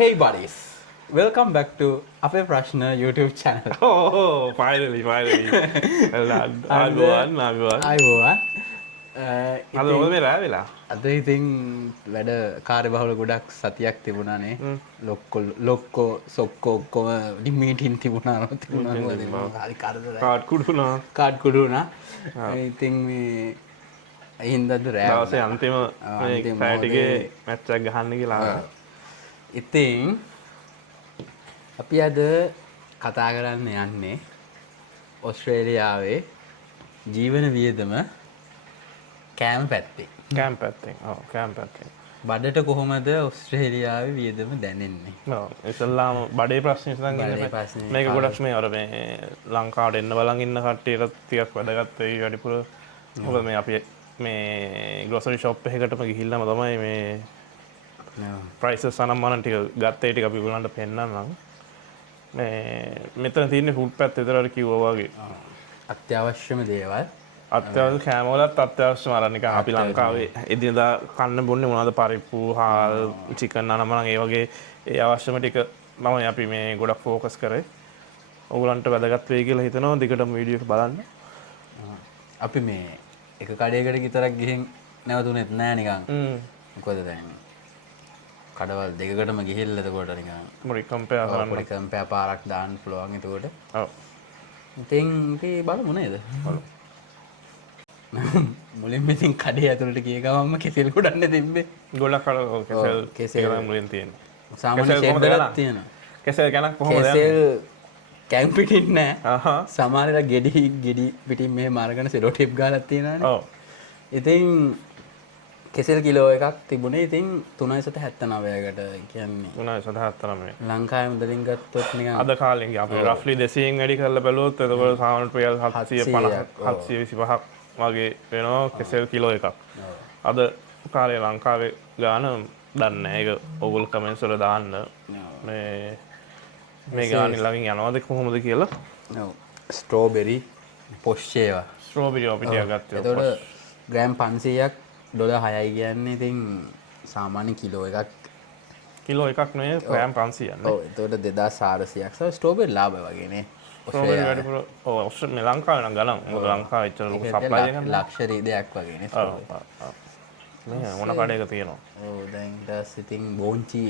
Hey buddies, welcome back to අපේ ප්‍රශ්න YouTube channel. Oh, finally. ආගුවන්. අයිබෝවන්. අද මොකද මේ රෑ වෙලා? අද ඉතින් වැඩ කාර්යබහුල ගොඩක් සතියක් තිබුණානේ. ලොක්කෝ සොක්කෝ ඔක්කොම මීටින් තිබුණා හරි කරදරයි. කාඩ් කුඩු වුණා. ඉතින් මේ හින්දාද රෑ දවසේ අන්තිම පැටිගේ මැච් එකක් ගහන්න කියලා. ඉතින් අපි අද කතා කරන්න යන්නේ ඔස්ට්‍රේලියාවේ ජීවන වියදම කෑම පැත්තේ. කෑම පැත්තෙන්. බඩට කොහොමද ඔස්ට්‍රේලියාවේ වියදම දැනෙන්නේ? ඔව්. ඉතින්ලාම බඩේ ප්‍රශ්නේ ඉතින් මේක ගොඩක් මේ අර මේ ලංකාවට එන්න බලන් ඉන්න කට්ටියට ටිකක් වැදගත් වෙයි වැඩිපුර. මොකද මේ අපි මේ ග්‍රොසරි ෂොප් එකකටම ගිහිල්ලාම තමයි මේ ප්‍රයිසස් අනම්මන ටික ගත්තේ ටික අපි ඔයගොල්ලන්ට පෙන්නන්නම්. මෙතන තියෙන්නේ ෆුඩ් පැත්ත විතරට කිව්වා වගේ. අත්‍යවශ්‍යම දේවල්. අත්‍යවශ්‍ය කෑම වලත් අත්‍යවශ්‍යම අර නිකන් අපි ලංකාවේ එදිනදා කන්න බොන්නේ මොනවද පරිප්පු, හාල්, චිකන් අනම්මන ඒ වගේ ඒ අවශ්‍යම ටික තමයි අපි මේ ගොඩක් ફોකස් කරේ. ඔයගොල්ලන්ට වැදගත් වෙයි කියලා හිතනවා. දිගටම වීඩියෝ එක බලන්න. අපි මේ එක කඩේකට විතරක් ගිහින් නැවතුනේත් නෑ නිකන්. මොකද දැන් කඩවල් දෙකකටම ගිහිල්ලා එතකොට නිකන් මොරි කම්පෙයාර් කරන්න පොඩි කම්පෙයාර් පාරක් දාන්න පුළුවන් එතකොට. ඔව්. ඉතින් අපි බලමු නේද? බලමු. මුලින්ම ඉතින් කඩේ ඇතුළට ගිය ගමන්ම කෙසෙල් ගොඩන්න තිබ්බේ. ගොඩක් අර කෙසෙල් මුලින් තියෙන්නේ. සාමාන්‍ය ෂෙඩ් එකක් තියෙනවා. කෙසෙල් ගණක් කොහොමද යන්නේ? කෙසෙල් කැම් පිටින් නෑ. සමහරලා ගෙඩි පිටින් මෙහෙම අරගෙන සෙලෝ ටේප් ගාලා තියෙනවානේ. ඔව්. ඉතින් කෙසෙල් කිලෝ එකක් තිබුණේ ඉතින් 379කට කියන්නේ 379. ලංකාවේ මුදලින් ගත්තොත් නිකන් අද කාලෙන් අපි රෆ්ලි 200න් වැඩි කරලා බැලුවොත් එතකොට සාමාන්‍ය රියල් 750 725ක් වගේ වෙනවා කෙසෙල් කිලෝ එකක්. අද කාලේ ලංකාවේ ගාන දන්නේ නැහැ. ඒක ඕගොල්ලෝ කමෙන්ට්ස් වල දාන්න. මේ ගාන ළඟින් යනවද කොහොමද කියලා. ඔව්. ස්ට්‍රෝබෙරි පොෂ් ඒවා. ස්ට්‍රෝබෙරි අපි ටිකක් ගත්තා. එතකොට ග්‍රෑම් 500ක් ඩොලර් 6යි කියන්නේ ඉතින් සාමාන්‍ය කිලෝ එකක් නෙවෙයි ග්‍රෑම් 500ක් නේ. ඔව් එතකොට 2400ක්. සෝ ස්ට්‍රෝබෙරි ලාභ වගේනේ. ස්ට්‍රෝබෙරි වැඩිපුර ඔව් ඔස්ට්‍රේලියාවේ ලංකාවේ නම් ගණන්. මොකද ලංකාවේ ඉතල ලොකු සප්ලයි එකක් නෑ. ලක්ෂරි දෙයක් වගේනේ ස්ට්‍රෝබෙරි. මේ මොන කඩේක තියෙනවා. ඔව් දැන් ඊට ඉතින් බෝංචි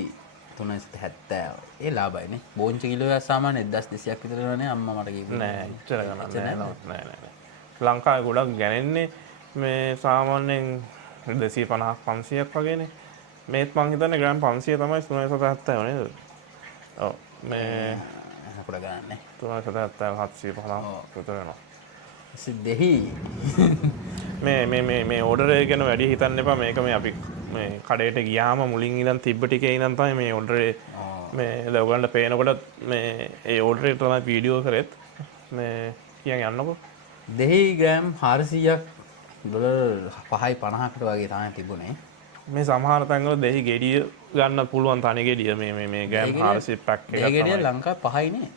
370. ඒ ලාභයිනේ. බෝංචි කිලෝ එක සාමාන්‍ය 1200ක් විතර නනේ අම්මා මට කිව්වේ. නෑ ඉතල ගණන් නෑ. ලංකාවේ ගොඩක් ගණන්නේ මේ සාමාන්‍යයෙන් 250ක් 500ක් වගේනේ. මේත් මං හිතන්නේ ග්‍රෑම් 500 තමයි 370 නේද? ඔව් මේ අපුඩ ගන්න 370 750 විතර වෙනවා. දෙහි මේ ඕඩර් එක ගැන වැඩි හිතන්න එපා. මේක මේ අපි මේ කඩේට ගියාම මුලින් ඉඳන් තිබ්බ ටිකේ ඉඳන් තමයි මේ ඕඩරේ මේ ඔයගොල්ලන්ට පේනකොට මේ ඒ ඕඩරේ තමයි වීඩියෝ කරෙත් මේ කියන් යන්නකෝ. දෙහි ග්‍රෑම් 400ක් ඩොලර් 5.50කට වගේ තමයි තිබුණේ. මේ සමහර තැන්වල දෙහි ගෙඩිය ගන්න පුළුවන් තනි ගෙඩිය මේ ග්‍රෑම් 400 පැක් එකක්. ඒ ගෙඩිය ලංකාවේ 5යි නේ.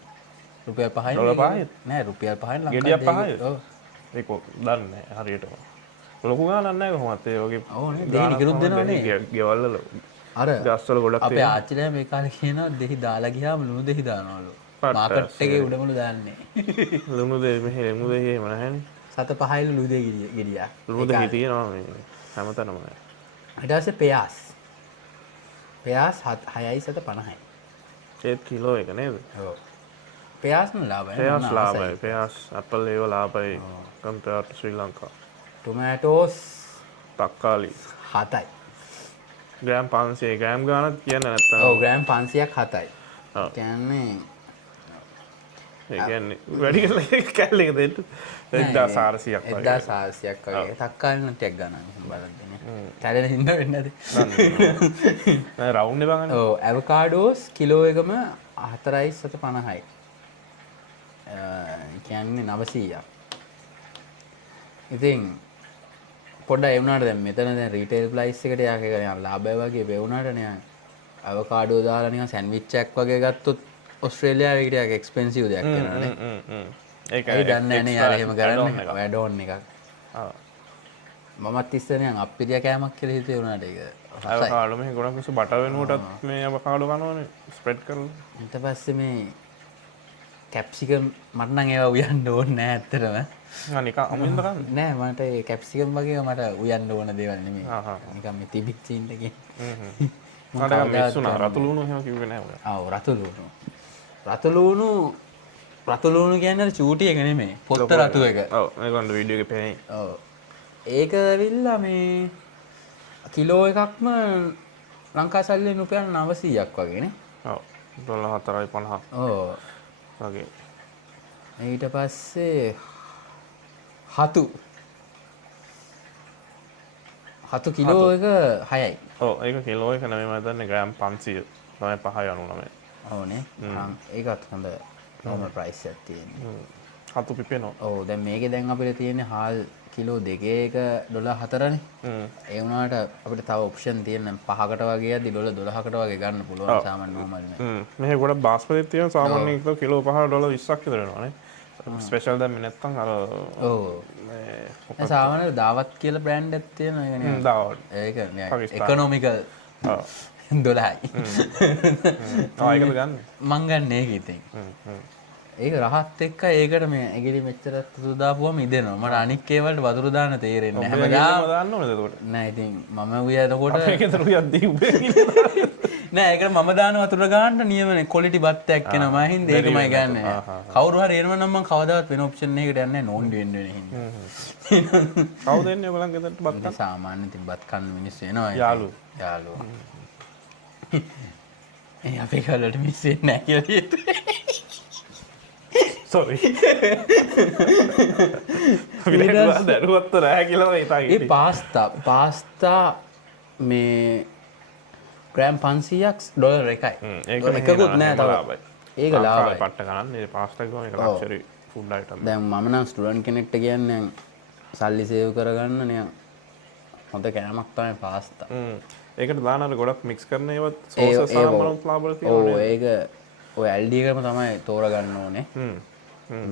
රුපියල් 5යි. ඩොලර් 5යි. නෑ රුපියල් 5යි ලංකාවේ. ගෙඩියක් 5යි. ඔව්. ඒක දන්නේ නැහැ හරියටම. ලොකු ගානක් නැහැ කොහොමත් ඒ වගේ. ඔව් නේ දෙහි නිකරුත් දෙනවනේ. ගෙවල් වල. අර ගස්වල ගොඩක් තියෙනවා. අපේ ආච්චිලා මේ කාලේ කියනවා දෙහි දාලා ගියාම ලුණු දෙහි දානවලු. මාකට් එකේ උඩමුළු දාන්නේ. ලුණු දෙහි මෙහෙ ලුණු දෙහි එහෙම නැහැනේ. 7.5යි ලුණු දෙහි ගෙඩියක්. ලුණු දෙහි තියෙනවා මේ හැමතැනම. ඊට පස්සේ පෙයාස්. පෙයාස් 6යි 7.50යි. ඒත් කිලෝ එක නේද? ඔව්. පෙයාස්ම ලාභයි. පෙයාස් ලාභයි. පෙයාස් ඇපල් ඒව ලාභයි. කම්පෙයාර් ටු ශ්‍රී ලංකා. ටොමැටෝස් තක්කාලි 7යි. ග්‍රෑම් 500 ග්‍රෑම් ගානක් කියන්න නැත්තම් ඔව් ග්‍රෑම් 500ක් 7යි. ඔව්. කියන්නේ ඒ කියන්නේ වැඩි කරලා කැල්ල එක දෙන්න 1400ක් වගේ 1400ක් වගේ තක්කාලි ටෙක් ගණන් බලන්න. කැඩෙන හින්දා වෙන්නේ නැති. රවුන්ඩ් එක බලන්න ඔව් ඇවෝකාඩෝස් කිලෝ එකම 4.50යි. කියන්නේ 900ක්. ඉතින් පොඩ්ඩක් ඒ වුණාට දැන් මෙතන දැන් රීටේල් ප්‍රයිස් එකට යාක නිකන් ලාභය වගේ වුණාට නිකන් අවකාඩෝ දාලා නිකන් සෑන්ඩ්විච් එකක් වගේ ගත්තොත් ඕස්ට්‍රේලියාවේ ඒකට යාක එක්ස්පෙන්සිව් දෙයක් වෙනවානේ. ඒකයි දන්නේ නැහැ යාර එහෙම කරන්නේ ඇඩ් ඔන් එකක්. ඔව් මමත් ඉස්සර නිකන් අප්පිරියා කෑමක් කියලා හිතුවේ වුණාට ඒක. අවකාඩෝ මේ ගොඩක් මිනිස්සු බටර් වෙනුවටත් මේ අවකාඩෝ කනවනේ ස්ප්‍රෙඩ් කරලා. ඊට පස්සේ මේ කැප්සිකම් මට නම් ඒවා උයන්න ඕනේ නැහැ ඇත්තටම. නිකන් අමුින්ද කන්නේ නෑ මට ඒ කැප්සිකම් වගේ මට උයන්න ඕන දේවල් නෙමෙයි. නිකන් මේ තිබිච්ච ඉන්නකේ. මට මිස්සුනා රතු ලුණු එහෙම කිව්වේ නෑ ඔය. ආව් රතු ලුණු කියන්නේ අර චූටි එක නෙමෙයි. පොත්ත රතු එක. ඔව් මේගොල්ලෝ වීඩියෝ එකේ පේන්නේ. ඔව්. ඒක ඇවිල්ලා මේ කිලෝ එකක්ම ලංකා සල්ලි රුපියල් 900ක් වගේනේ. ඔව් $4.50. ඔව්. වගේ. ඊට පස්සේ හතු කිලෝ එක 6යි. ඔව් ඒක කිලෝ එක නෙමෙයි මම හිතන්නේ ග්‍රෑම් 500 තමයි 5.99. ඕනේ. ඒකත් හොඳ normal price එකක් තියෙන්නේ. හතු පිපෙනවා. ඔව් දැන් මේකේ දැන් අපිට තියෙන්නේ හාල් කිලෝ දෙකේක $4නේ. ඒ වුණාට අපිට තව ඔප්ෂන් තියෙන 5කට වගේ යද්දි $12කට වගේ ගන්න පුළුවන් සාමාන්‍ය normal නේ. මේක ගොඩක් බාස්පතිත් තියෙන සාමාන්‍යයෙන් කිලෝ 5 $20ක් විතර වෙනවානේ. ස්පෙෂල් දැම්මේ නැත්තම් අර ඔව් මේ සාමාන්‍ය දාවත් කියලා බ්‍රෑන්ඩ් එකක් තියෙනවා ඒක නේ. දාවත්. ඒක නේ ඉකොනොමිකල්. ඔව් 12යි. ඒකද ගන්න. මං ගන්න ඒක ඉතින්. ඒක රහත් එක්ක ඒකට මේ ඇගිලි මෙච්චර වතුර දාපුවම ඉදෙනවා. මට අනික් ඒවලට වතුර දාන්න තේරෙන්නේ නැහැ. හැමදාම දාන්න ඕනද එතකොට? නෑ ඉතින් මම උයනකොට ඒකතර උයක් දීුවේ. නෑ ඒකට මම දාන වතුර ගන්න නියමනේ ක්වොලිටි බත්තයක් එනවා. මම හින්දා ඒකමයි ගන්න. කවුරු හරි එනවා නම් මම කවදාවත් වෙන ඔප්ෂන් එකකට යන්නේ නැහැ. නෝන්ඩි වෙන්න වෙන හින්දා. කවුද එන්නේ ඔයගලන් ගෙදරට බත් ගන්න? සාමාන්‍ය ඉතින් බත් කන්න මිනිස්සු එනවා. යාළුවෝ. ඒ අපේ කලට මිස් වෙන්නේ නැහැ කියලා හිතුවේ. sorry. දරුවත්ත රෑ කියලා හිතාගෙන. ඒ පාස්තා මේ ග්‍රෑම් 500ක් ඩොලර් එකයි. එකකුත් නෑ තව. ඒක ලාභයි. පට්ට ගන්න මේ පාස්තා ගම එක ලක්ෂරි ෆුඩ් අයිටම්. දැන් මම නම් ස්ටුඩන්ට් කෙනෙක්ට කියන්නේ සල්ලි සේව් කරගන්න නිකන් හොඳ කෑමක් තමයි පාස්තා. ඒකට දාන අර ගොඩක් මික්ස් කරන ඒවත් සෝසස් සාම්බරම් ෆ්ලවර් තියෙනවා. ඔව් ඒක ඔය ඇල්ඩි එකම තමයි තෝරගන්න ඕනේ.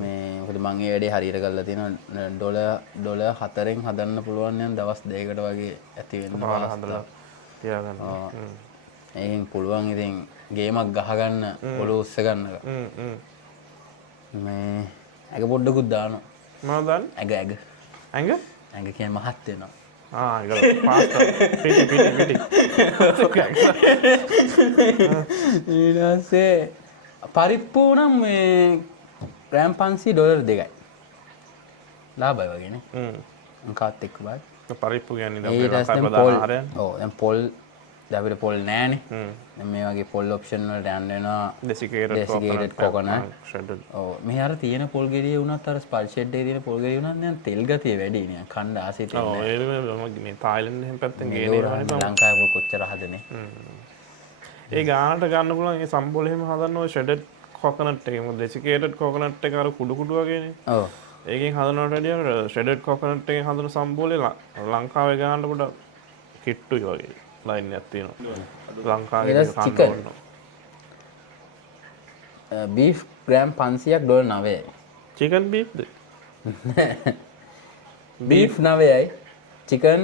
මේ මොකද මම ඒ වැඩේ හරියට කරලා තියෙනවා ඩොලර් 4න් හදන්න පුළුවන් නම් දවස් 2කට වගේ ඇති වෙන්න හදලා තියාගන්න. ඒකෙන් පුළුවන් ඉතින් ගේමක් ගහගන්න පොළොව උස්ස ගන්න. මේ ඇඟ පොඩ්ඩකුත් දානවා. මොනවද දාන්නේ? ඇඟ. ඇඟ කියන්නේ මහත් වෙනවා. ඒක පාස්තා පිටි. ඊට පස්සේ පරිප්පු නම් මේ ග්‍රෑම් 500 ඩොලර් 2යි. ලාභයි වගේනේ. කාත් එක්ක බලන්න. පරිප්පු කියන්නේ දැන් ප්‍රධාන ආහාරයන්. ඔව් දැන් පොල් දැන් අපිට පොල් නැහනේ. දැන් මේ වගේ පොල් ඔප්ෂන් වලට යන්න වෙනවා. ඩෙසිකේටඩ් කොකනට් ෂෙඩඩ්. ඔව් මේ අර තියෙන පොල් ගෙඩිය වුණත් අර ස්පල්ෂ් ෂෙඩ් එකේ තියෙන පොල් ගෙඩිය වුණත් දැන් තෙල් ගතිය වැඩි නේ. කණ්ඩ ආසෙ තියෙන. ඔව් ඒක මේ තායිලන්ඩ් එහෙම පැත්තෙන් ගේනවා. ලංකාවේ කොච්චර හදනේ. ඒ ගානට ගන්න පුළුවන් ඒ සම්බෝල එහෙම හදන්න ඔය ෂෙඩඩ් කොකනට් එක. මොකද ඩෙසිකේටඩ් කොකනට් එක අර කුඩු වගේනේ. ඔව්. ඒකෙන් හදනවට වැඩිය ෂෙඩඩ් කොකනට් එකෙන් හදන සම්බෝලේ ලංකාවේ ගානට පොඩ කිට්ටුයි වගේ ලයින් එකක් තියෙනවා. ලංකාවේ කන්න බීෆ් ග්‍රෑම් 500ක් ඩොලර් 9යි. චිකන් බීෆ්ද? බීෆ් 9යි. චිකන්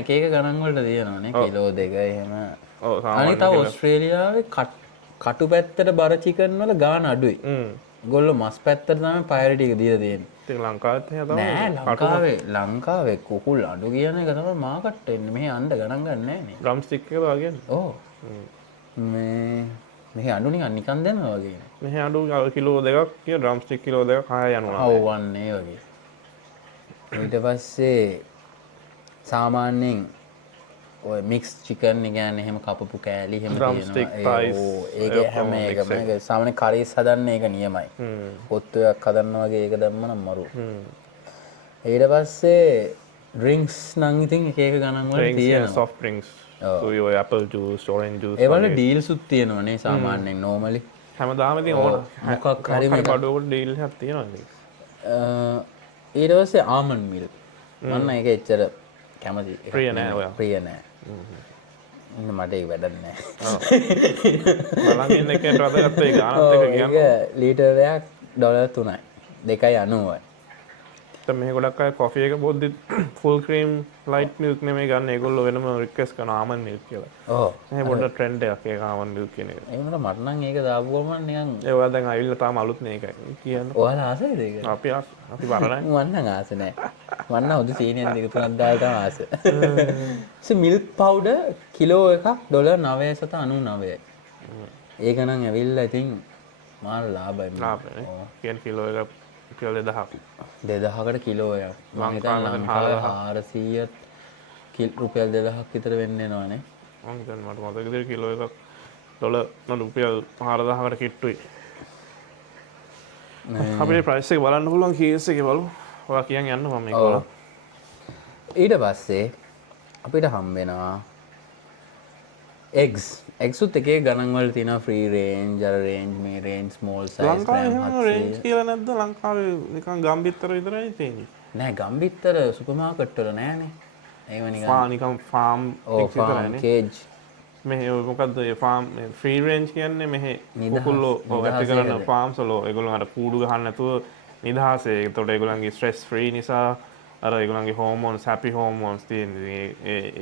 එක ගණන් වලට තියෙනවානේ. කිලෝ 2 එහෙම. ඔව් අනිත් තව ඕස්ට්‍රේලියාවේ කටු පැත්තට බර චිකන් වල ගාන අඩුයි. ගොල්ලෝ මස් පැත්තට තමයි ප්‍රයොරිටි එක දීලා තියෙන්නේ. ඉතින් ලංකාවෙත් එහෙම තමයි. නෑ ලංකාවේ කුකුල් අඩු කියන එක තමයි මාකට් වෙන්නේ. මෙහි අඬ ගණන් ගන්න නෑ නේ. ඩ්‍රම් ස්ටික් එක වගේ. ඔව්. මෙහි අඬු නිකන් දෙනවා වගේ. මෙහි අඬු කිලෝ 2ක් කිය ඩ්‍රම් ස්ටික් කිලෝ 2ක් 6 යනවා. ඔව් වන්නේ වගේ. ඊට පස්සේ සාමාන්‍යයෙන් ඔය මික්ස් චිකන් ගැන එහෙම කපපු කෑලි හෙම Drumstick, තියෙනවා thighs, ඒක හැම ඔක්කොම mix එකම සාමාන්‍ය කරේස් හදන්න ඒක නියමයි ඔත්තුවක් හදන්න වගේ ඒක දැම්ම නම් මරු ඊට පස්සේ ඩ්‍රින්ක්ස් නම් ඉතින් එක එක ගණන් වල තියෙනවා soft drinks ඔය apple juice orange juice ඒවල ඩීල්සුත් තියෙනවනේ සාමාන්‍යයෙන් නෝමලි හැමදාම ඉතින් ඕන මොකක් හරි මොකක් හරි බඩුවකට ඩීල් එකක් තියෙනවා ඉතින් ඊට පස්සේ ආමන්ඩ් මිල් මන්න ඒක එච්චර කැමති ප්‍රිය නෑ ඔයා ප්‍රිය නෑ ඉන්න මට ඒක වැඩක් නෑ බලන් ඉන්න එකෙන් රදගත්ත ඒ ගානත් එක කියන්න ඒක ලීටරයක් $3 2.90 දැන් මේ ගොඩක් අය කොෆි එක බොද්දි ෆුල් ක්‍රීම් ලයිට් මිල්ක් නෙමෙයි ගන්න ඒගොල්ලෝ වෙනම රික්වෙස්ට් කරන ආමන්ඩ් මිල්ක් කියලා ඔව් මේ පොඩ්ඩක් ට්‍රෙන්ඩ් එකක් ඒක ආමන්ඩ් මිල්ක් කියන එක ඒකට මට නම් ඒක දාපු ගමන් නිකන් ඒ ඔයා දැන් ආවිල්ලා තාම අලුත් නේ ඒකයි කියන්න ඔයාලා ආසයිද ඒක අපි බරණයි මන්න නම් ආස නෑ මන්න හොඳ සීනියන් දෙක තුනක් දායකම ආස මිල්ක් පවුඩර් කිලෝ එකක් $9.99යි ඒක නම් ඇවිල්ලා ඉතින් මාර ලාභයි ලාභනේ කියන කිලෝ එක කිලෝ 2000ක් 2000කට කිලෝ එකක් මම හිතන්නේ ලංකාවේ 400ත් රුපියල් 2000ක් විතර වෙන්න එනවනේ මම හිතන්නේ මට මතක විදිහට කිලෝ එකක් ඩොලර් රුපියල් 4000කට කිට්ටුයි අපේ ප්‍රයිස් එක බලන්න පුළුවන් කීස් එකේ බලමු ඔයා කියන් යන්න මම මේක බලන්න ඊට පස්සේ අපිට හම්බ වෙනවා එග්සුත් එකේ ගණන් වල තියෙනවා ෆ්‍රී රේන්ජ් අර රේන්ජ් මේ රේන්ජ් ස්මෝල් සයිස් ලංකාවේ එහෙම රේන්ජ් කියලා නැද්ද ලංකාවේ නිකන් ගම්බිත්තර විතරයි තියෙන්නේ නෑ ගම්බිත්තර සුපර් මාකට් වල නෑනේ ඒව නිකන් ෆාම් ෆාම් කේජ් මෙහෙ ඔය මොකද්ද ඒ ෆාම් ෆ්‍රී රේන්ජ් කියන්නේ මෙහෙ කුකුල්ලෝ ඔය කරන ෆාම්ස් වල ඒගොල්ලෝ අර කූඩු ගහන්න නැතුව නිදහසේ ඒතකොට ඒගොල්ලන්ගේ ස්ට්‍රෙස් ෆ්‍රී නිසා අර ඒගොල්ලන්ගේ හෝමෝන්ස් හැපි හෝමෝන්ස් තියෙන්නේ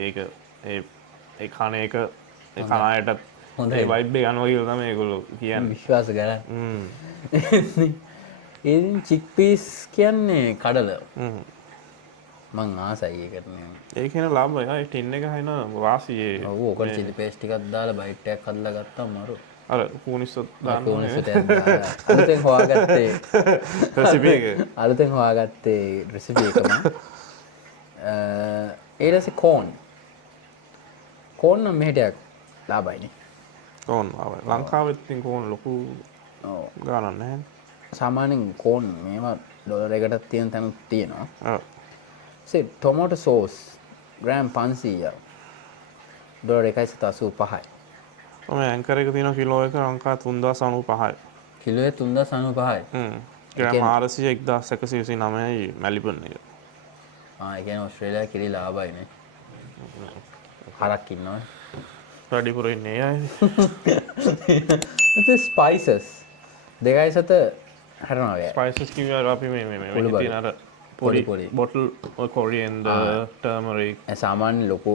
ඒක ඒ කණ එක ඒ කන අයටත් හොඳයි වයිබ් එක යනවා කියලා තමයි ඒගොල්ලෝ කියන්නේ විශ්වාස කරා ඉතින් චික්පීස් කියන්නේ කඩල මං ආසයි ඒකට නේ ඒක නේ ලාභය ඒ ටින් එක හයින වාසියේ ඔව් ඔකට චිලි පේස්ට් ටිකක් දාලා බයිට් එකක් හදලා ගත්තාම මරු අර කූනිස්සොත් දාන්න අලුතෙන් හොයාගත්තේ රෙසිපි එක අලුතෙන් හොයාගත්තේ රෙසිපි එකම ඊට පස්සේ කෝන් නම් මෙහෙටයක් ලාභයිනේ කෝන් ලංකාවෙත් ඉතින් කෝන් ලොකු ගානක් නැහැ සාමාන්‍යයෙන් කෝන් මේවා ඩොලර් එකකට තියෙන තැන තියෙනවා ඔව් ටොමැටෝ සෝස් ග්‍රෑම් 500ක් ඩොලර් 1.85යි ඔය ඇන්කර් එක තියෙන කිලෝ එක ලංකා 3095යි කිලෝ එක 3095යි ග්‍රෑම් 400 1129යි මැලිබන් එක ඒ කියන්නේ ඕස්ට්‍රේලියාවේ කිරි ලාභයිනේ හරක් ඉන්නවා වැඩිපුර ඉන්නේ අය ස්පයිසස් 2.7 හැරනවා වේ ස්පයිසස් කිව්වා අපි මේ තියෙන අර පොඩි බොටල් ඔය කොරියන්ඩර් ටර්මරික් සාමාන්‍ය ලොකු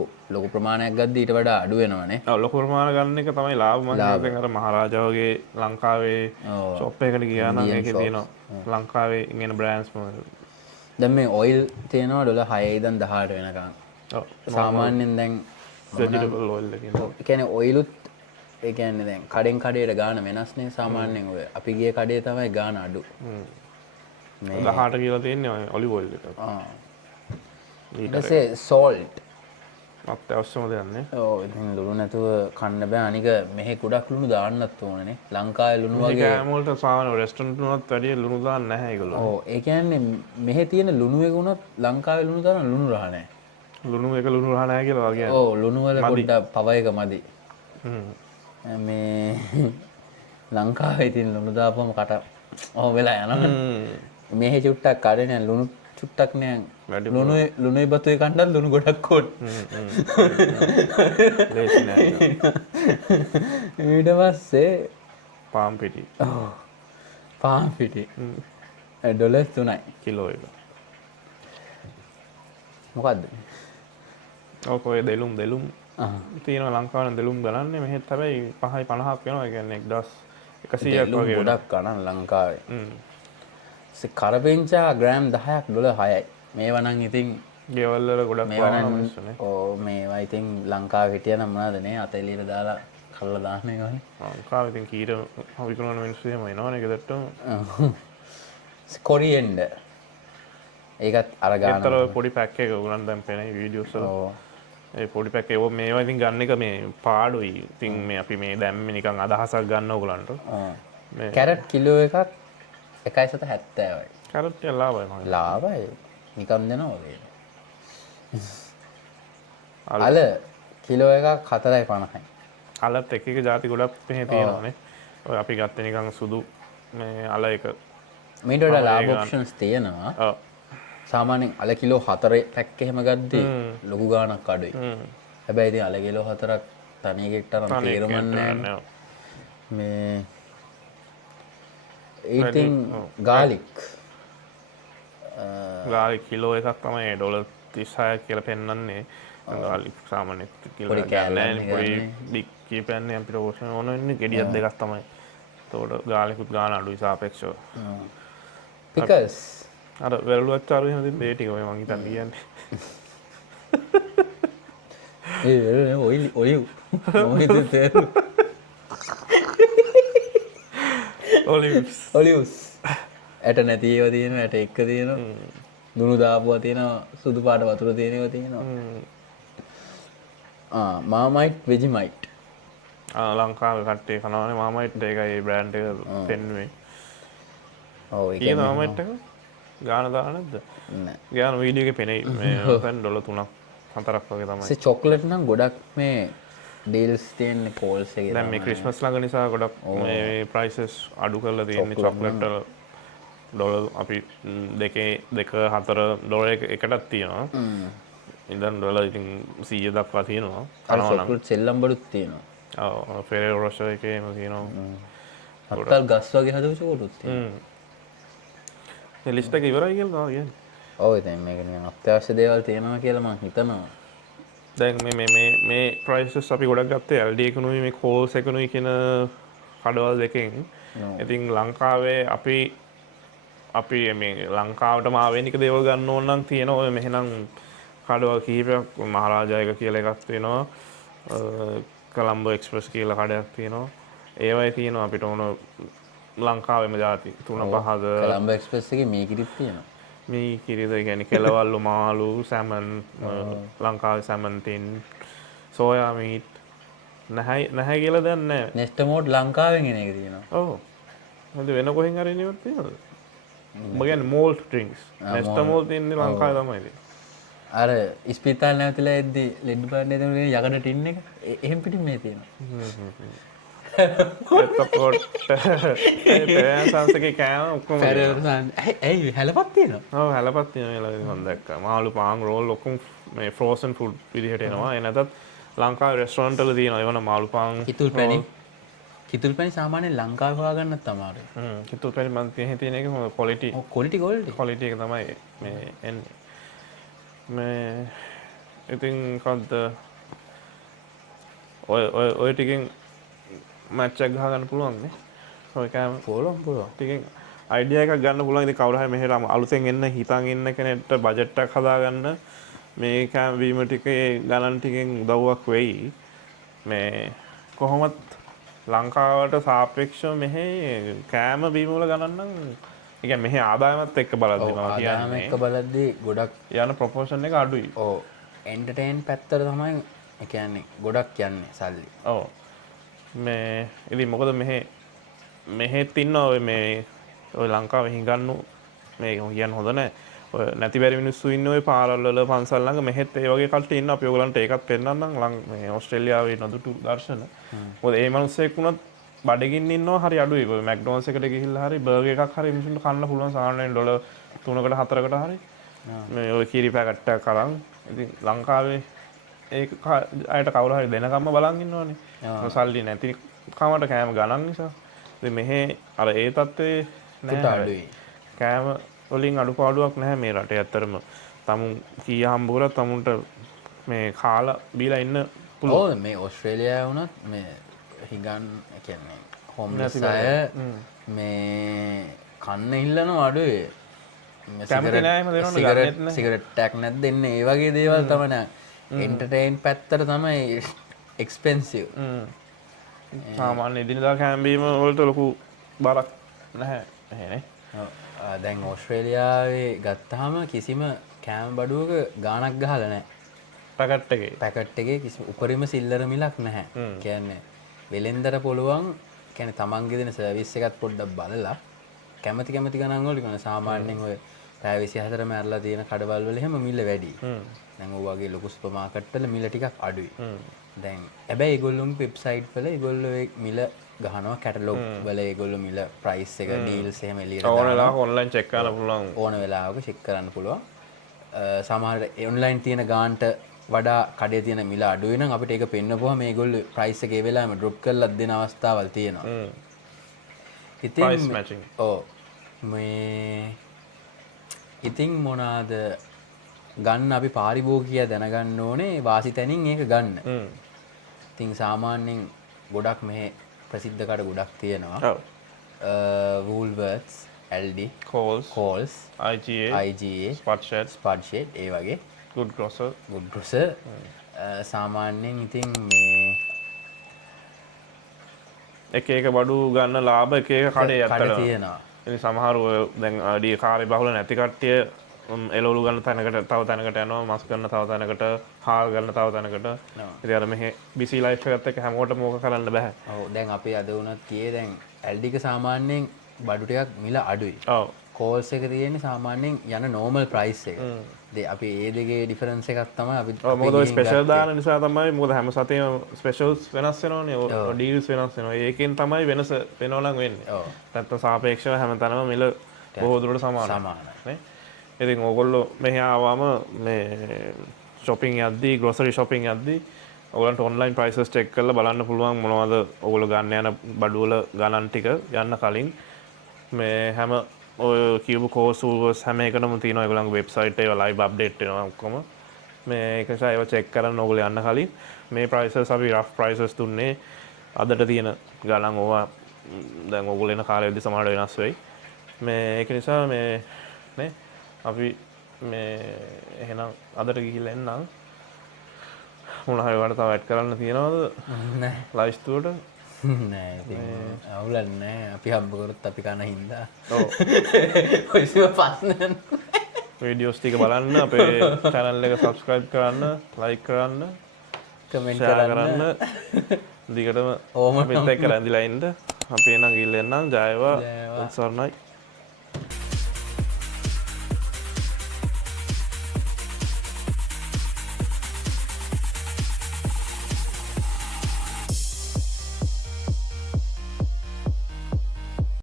ප්‍රමාණයක් ගද්දි ඊට වඩා අඩු වෙනවනේ ඔව් ලොකු ප්‍රමාණ ගන්න එක තමයි ලාභ මම හිතන්නේ අර මහරජා වගේ ලංකාවේ ෂොප් එකකට ගියා නම් ඒකේ තියෙනවා ලංකාවේ ඉගෙන බ්‍රෑන්ඩ්ස් මොනවද දැන් මේ ඔයිල් තියෙනවා ඩොලර් 6 ඉඳන් 18 වෙනකන් ඔව් සාමාන්‍යයෙන් දැන් vegetable oil එකකින් ඒ කියන්නේ ඔයිලුත් ඒ කියන්නේ දැන් කඩෙන් කඩේට ගාන වෙනස්නේ සාමාන්‍යයෙන් ඔය අපි ගිය කඩේ තමයි ගාන අඩු මේ 18 කියලා තියෙන්නේ ඔලිව් ඔයිල් එක. ඊට පස්සේ සෝල්ට් අත්‍යවශ්‍යම දෙයක් නේ. ඔව් ඉතින් ලුණු නැතුව කන්න බෑ අනික මෙහෙ ගොඩක් ලුණු දාන්නත් ඕනනේ. ලංකාවේ ලුණු වගේ කෑම වලට සාමාන්‍ය රෙස්ටොරන්ට් වලත් වැඩිය ලුණු දාන්නේ නැහැ ඒගොල්ලෝ. ඔව් ඒ කියන්නේ මෙහෙ තියෙන ලුණු එක උනත් ලංකාවේ ලුණු දාන ලුණු රහ නැහැ. ලුණු එක ලුණු රහ නැහැ කියලා කියන්නේ. ඔව් ලුණු වල පොඩ්ඩක් පව එක මදි. මේ ලංකාවේ ඉතින් ලුණු දාපුවම කට ඔහොම වෙලා යනවා. මෙහෙ චුට්ටක් කඩේ ලුණු චුට්ටක් නෑ ලුණුයි බතුයි කණ්ඩත් ලුණු ගොඩක් ඕන ලේසි නෑ ඊට පස්සේ පාම් පිටි පාම් පිටි ඩොලර්ස් 3යි කිලෝ එක මොකද්ද ඔක ඔය දෙලුම් තියෙනවා ලංකාවේ දෙලුම් ගණන්නේ මෙහෙත් හැබැයි 5යි 50ක් වෙනවා ඒ කියන්නේ 1100ක් වගේ ගොඩක් ගණන් ලංකාවේ කරපිංචා ග්‍රෑම් 10ක් ඩොලර් 6යි මේවා නම් ඉතින් ගෙවල් වල ගොඩක් මේවා ඉතින් ලංකාවේ හිටියනම් මොනවද නේ අත එළියට දාලා කල්ලා දාන්න ඒවානේ ලංකාවේ ඉතින් කීර විකුණන මිනිස්සු එහෙම එනවනේ ගෙදරටම කොරියෙන්ඩර් ඒකත් අර ගන්න ඒතර පොඩි පැක් එක උගලන් දැන් පෙනේ වීඩියෝස් වල ඒ පොඩි පැක් ඒව මේවා ඉතින් ගන්න එක මේ පාඩුයි. ඉතින් මේ අපි මේ දැම්මේ නිකන් අදහසක් ගන්න ඕගලන්ට. කැරට් කිලෝ එකක් 1.70යි. කැරට් එක ලාභයි මම. ලාභයි. නිකන් දෙනවා වගේ. අල කිලෝ එකක් 4.50යි. අලත් එක එක ಜಾති ගොඩක් මෙහෙ තියෙනවානේ. ඔය අපි ගත්තේ නිකන් සුදු මේ අල එක. මීට වඩා ලාභ ඔප්ෂන්ස් තියෙනවා. ඔව්. සාමාන්‍යයෙන් අල කිලෝ 4 පැක් එහෙම ගද්දී ලොකු ගාණක් අඩුයි. හැබැයි ඉතින් අල කිලෝ 4ක් තනි එකෙක්ට අරන් තේරුම් නැහැ. මේ eating garlic ගාලික් කිලෝ එකක් තමයි ඩොලර් 36 කියලා පෙන්වන්නේ. ගාලික් සාමාන්‍ය කිලෝ එකක් ගන්න පොඩි බිග් කීපන්නේ අපිට ඕෂන් ඕන වෙන්නේ ගෙඩියක් දෙකක් තමයි. ඒතකොට ගාලිකුත් ගාන අඩුයි සාපේක්ෂව. pickles අර වැරළුවත් අර එහෙම දෙන්න ඒ ටික ඔය මං හිතන්නේ කියන්නේ. ඒ ඔලිව් මොකද තේරු ඔලිව්ස් ඇට නැති ඒවා තියෙනවා ඇට එක්ක තියෙනවා දුණු දාපුවා තියෙනවා සුදු පාට වතුර තියෙනවා තියෙනවා මාමයිට් වෙජිමයිට් ලංකාවේ කට්ටිය කනවානේ මාමයිට් එකයි බ්‍රෑන්ඩ් එක පෙන්නුවේ ඔව් ඒක මාමයිට් එක ගාන දාන නැද්ද නෑ ගාන වීඩියෝ එකේ පෙනෙයි මේ දැන් ඩොලර් 3ක් 4ක් වගේ තමයි ඒ චොක්ලට් නම් ගොඩක් මේ ඩීල්ස් තියෙන්නේ කෝල්ස් එකේ දැන් මේ ක්‍රිස්මස් ළඟ නිසා ගොඩක් මේ ප්‍රයිසස් අඩු කරලා තියෙන්නේ චොක්ලට් වල ඩොලර් අපි දෙක 4 ඩොලර් එකටත් තියෙනවා ඉතින් ඩොලර් ඉතින් 100 දක්වා තියෙනවා කනවා නම් චොක්ලට් සෙල්ලම් බඩුත් තියෙනවා ඔව් ෆෙරෙරෝ රොෂර් එකේම තියෙනවා අත්තල් ගස් වගේ හදපු චොක්ලට්ස් තියෙනවා ඒ ලිස්ට් එක ඉවරයි කියලා කියන්නේ ඔව් ඉතින් මේක නිකන් අත්‍යවශ්‍ය දේවල් තියෙනවා කියලා මම හිතනවා දැන් මේ ප්‍රයිසස් අපි ගොඩක් ගත්තේ LD එකනුයි මේ කෝල්ස් එකනුයි කියන කඩවල් දෙකෙන් ඉතින් ලංකාවේ අපි මේ ලංකාවට මාවෙනික දේවල් ගන්න ඕන නම් තියෙනවා ඔය මෙහෙනම් කඩවල් කිහිපයක් මහරජා එක කියලා එකක් තියෙනවා කොලම්බෝ එක්ස්ප්‍රස් කියලා කඩයක් තියෙනවා ඒවයි තියෙනවා අපිට ඕන ලංකාවේම ಜಾති 3-5ද කොලම්බෝ එක්ස්ප්‍රස් එකේ මේ කිරිත් තියෙනවා මේ කිරිද කියන්නේ කෙලවල්ලු මාළු සැමන් ලංකාවේ සැමන් තින් සෝයා මීට් නැහැ කියලා දැන් නැහැ නෙස්ටමෝඩ් ලංකාවෙන් එන එක තියෙනවා ඔව් මොකද වෙන කොහෙන් හරි නෙවෙයි තියෙනවද මම කියන්නේ මෝල්ට් ඩ්‍රින්ක්ස් නෙස්ටමෝල් තියෙන්නේ ලංකාවේ තමයි තියෙන්නේ අර ඉස්පිතාල නැවතිලා එද්දි ලෙඩ් බාන්නේ දෙන යකඩ ටින් එක එහෙම පිටින් මේ තියෙනවා එතකොට ඒ සංසකේ කෑම ඔක්කොම ඇයි හැලපත් තියෙනවා ඔව් හැලපත් තියෙනවා කියලා මම දැක්කා මාළු පාන් රෝල් ඔක්කොම මේ ෆ්‍රෝසන් ෆුඩ් විදිහට එනවා ඒ නැතත් ලංකාවේ රෙස්ටොරන්ට් වල තියෙනවා ඒවන මාළු පාන් කිතුල් පැණි සාමාන්‍යයෙන් ලංකාවේ හොයාගන්නත් අමාරුයි කිතුල් පැණි මම තියෙන එක ක්වොලිටි ක්වොලිටි එක තමයි මේ එන්නේ මේ ඉතින් කද්ද ඔය ටිකෙන් මැච් එකක් ගහගන්න පුළුවන් නේ ඔය කෑම පුළුවන් ටිකෙන් අයිඩියා එකක් ගන්න පුළුවන් ඉතින් කවුරු හරි මෙහෙට අලුතෙන් එන්න හිතන් ඉන්න කෙනෙක්ට බජට් එකක් හදාගන්න මේ කෑම බීම ටිකේ ගණන් ටිකෙන් උදව්වක් වෙයි මේ කොහොමත් ලංකාවට සාපේක්ෂව මෙහි කෑම බීම වල ගණන් නම් ඒ කියන්නේ මෙහි ආදායමත් එක්ක බලද්දි මම කියන්නේ එක්ක බලද්දි ගොඩක් යන ප්‍රොපෝෂන් එක අඩුයි ඔව් එන්ටර්ටේන් පැත්තට තමයි ඒ කියන්නේ ගොඩක් යන්නේ සල්ලි ඔව් මේ ඉතින් මොකද මෙහෙත් ඉන්නවා ඔය මේ ඔය ලංකාවේ හිඟන්නු මේ කියන්න හොඳ නැහැ ඔය නැති බැරි මිනිස්සු ඉන්නේ ඔය පාරවල් වල පන්සල් ළඟ මෙහෙත් ඒ වගේ කට්ටිය ඉන්න අපි ඔයගලන්ට ඒකත් පෙන්නන්නම් මේ ඕස්ට්‍රේලියාවේ නොදුටු දර්ශන මොකද ඒ මිනිස්සෙක් වුණත් බඩගින්න ඉන්නවා හරි අඩුයි ඔය මැක්ඩොනල්ඩ්ස් එකට ගිහිල්ලා හරි බර්ගර් එකක් හරි මිනිස්සුන්ට කන්න පුළුවන් සාමාන්‍යයෙන් ඩොලර් 3කට 4කට හරි මේ ඔය කිරි පැකට් එකක් අරන් ඉතින් ලංකාවේ ඒක අයට කවුරු හරි දෙනකම්ම බලන් ඉන්නවනේ සල්ලි නැති කමට කෑම ගණන් නිසා ඉතින් මෙහෙ අර ඒ තත්ත්වේ නැහැ කෑම වලින් අඩුපාඩුවක් නැහැ මේ රටේ ඇත්තටම තමුන් කීය හම්බ කරලා තමුන්ට මේ කාලා බීලා ඉන්න පුළුවන් ඔව් මේ ඕස්ට්‍රේලියාව වුණත් මේ හිගන් කියන්නේ හොම්ලස් අය මේ කන්න ඉල්ලන අඩුවේ සිගරට් ටැක් නැත් දෙන්න ඒ වගේ දේවල් තමයි එන්ටර්ටේන් පැත්තට තමයි එක්ස්පෙන්සිව් සාමාන්‍ය එදිනදා කෑම්බීම වලට ලොකු බරක් නැහැ එහෙනේ දැන් ඕස්ට්‍රේලියාවේ ගත්තාම කිසිම කෑම බඩුවක ගාණක් ගහලා නැහැ පැකට් එකේ පැකට් එකේ කිසි උපරිම සිල්ලර මිලක් නැහැ. කියන්නේ වෙලෙන්දර පුළුවන් කියන්නේ තමන්ගේ දෙන සර්විස් එකත් පොඩ්ඩක් බලලා කැමති ගණන් වල කියන සාමාන්‍යයෙන් ඔය පැය 24 මැරලා තියෙන කඩවල් වල එහෙම මිල වැඩි. දැන් ඔය වගේ ලොකු සුපර් මාකට් වල මිල ටිකක් අඩුයි. දැන් හැබැයි ඒගොල්ලොන්ගේ වෙබ්සයිට් වල ඒගොල්ලෝ ඒ මිල ගහනවා කැටලොග් වල ඒගොල්ලෝ මිල ප්‍රයිස් එක ඩීල්ස් එහෙම එළියට ඕන දානවා. වෙලාවක ඔන්ලයින් චෙක් කරන්න පුළුවන්. ඕන වෙලාවක චෙක් කරන්න පුළුවන්. සමහර ඔන්ලයින් තියෙන ගාන්ට වඩා කඩේ තියෙන මිල අඩු වෙනම් අපිට ඒක පෙන්නපුවා මේගොල්ලෝ ප්‍රයිස් එක ඒ වෙලාවෙම ඩ්‍රොප් කරලා දෙන අවස්ථාවල් තියෙනවා. Price matching. ඔව් මේ ඉතින් මොනවාද ගන්න අපි පාරිභෝගිකය දැනගන්න ඕනේ වාසි තැනින් ඒක ගන්න. ඉතින් සාමාන්‍යයෙන් ගොඩක් මෙහි ප්‍රසිද්ධ කඩ ගොඩක් තියෙනවා. ඔව්. Woolworths, Aldi, Coles, IGA, Spudshed ඒ වගේ. Good Grocer. සාමාන්‍යයෙන් ඉතින් මේ එක බඩු ගන්න ලාභ එක කඩේ කඩ තියෙනවා. ඉතින් සමහර ඔය දැන් අඩිය කාර්ය බහුල නැති කට්ටිය එළවලු ගන්න තැනකට තව තැනකට යනවා, මස් ගන්න තව තැනකට, හාල් ගන්න තව තැනකට. ඉතින් අර මෙහි බිසි ලයිෆ් එකත් එක්ක හැමෝටම ඕක කරන්න බෑ. ඔව් දැන් අපි අද වුණත් කියේ දැන් Aldi එක සාමාන්‍යයෙන් බඩු ටිකක් මිල අඩුයි. ඔව්. Coles එක තියෙන්නේ සාමාන්‍යයෙන් යන normal price එක. අපි ඒ දෙකේ ඩිෆරන්ස් එකක් තමයි අපි මොකද ඔය ස්පෙෂල් දාන නිසා තමයි මොකද හැම සතියේම ස්පෙෂල්ස් වෙනස් වෙනවනේ ඔය ඩීල්ස් වෙනස් වෙනවා ඒකෙන් තමයි වෙනස වෙනව නම් වෙන්නේ නැත්නම් සාපේක්ෂව හැමතැනම මිල බොහෝ දුරට සමානයි නේ ඉතින් ඕගොල්ලෝ මෙහි ආවම මේ shopping යද්දී grocery shopping යද්දී ඔයගලන්ට online prices check කරලා බලන්න පුළුවන් මොනවද ඔයගොල්ලෝ ගන්න යන බඩු වල ගණන් ටික යන්න කලින් මේ හැම ඔය කියපු කෝස් හැම එකටම තියෙනවා ඒගොල්ලන්ගේ වෙබ්සයිට් එකේ ලයිව් අප්ඩේට් වෙනවා ඔක්කොම මේ ඒක නිසා ඒව චෙක් කරන්න ඕගොල්ලෝ යන්න කලින් මේ ප්‍රයිසස් අපි රෆ් ප්‍රයිසස් දුන්නේ අදට තියෙන ගණන් ඕවා දැන් ඕගොල්ලෝ එන කාලෙදී සමහරට වෙනස් වෙයි මේ ඒක නිසා මේ නේ අපි මේ එහෙනම් අදට ගිහිල්ලා එන්නම් මොන හරි වලට තව ඇඩ් කරන්න තියෙනවද නෑ ලයිස්තුවට නෑ ඉතින් අවුලක් නෑ අපි හම්බ කරොත් අපි කන හින්දා ඔව් කිසිම ප්‍රශ්නයක් වීඩියෝස් ටික බලන්න අපේ channel එක subscribe කරන්න like කරන්න කමෙන්ට් කරන්න දිගටම ඕම අපිත් එක්ක රැඳිලා ඉන්න අපි එනම් ගිහින් එන්නම් ජයවා උත්සන්නයි